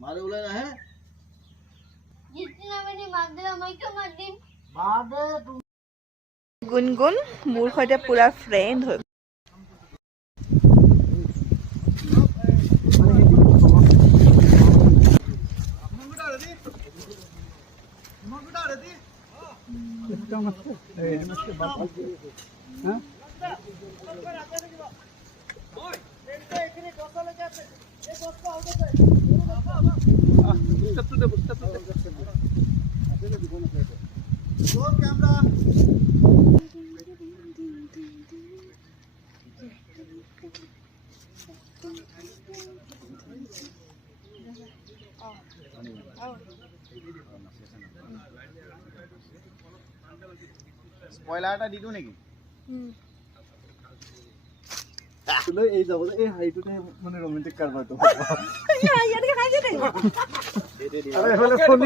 मारे बोला ना है जितना मैंने मार दिया मैं क्यों मार दी গুণগুণ মোৰ সৈতে পুৰা ফ্ৰেণ্ড হৈ স্পয়লাৰটা দি দিও নেকি তুলে এই যাব এই হাইটুতে মানে ৰোমান্টিক কাৰবাৰটো ইয়াতে খাই দে আৰে হলে ফোন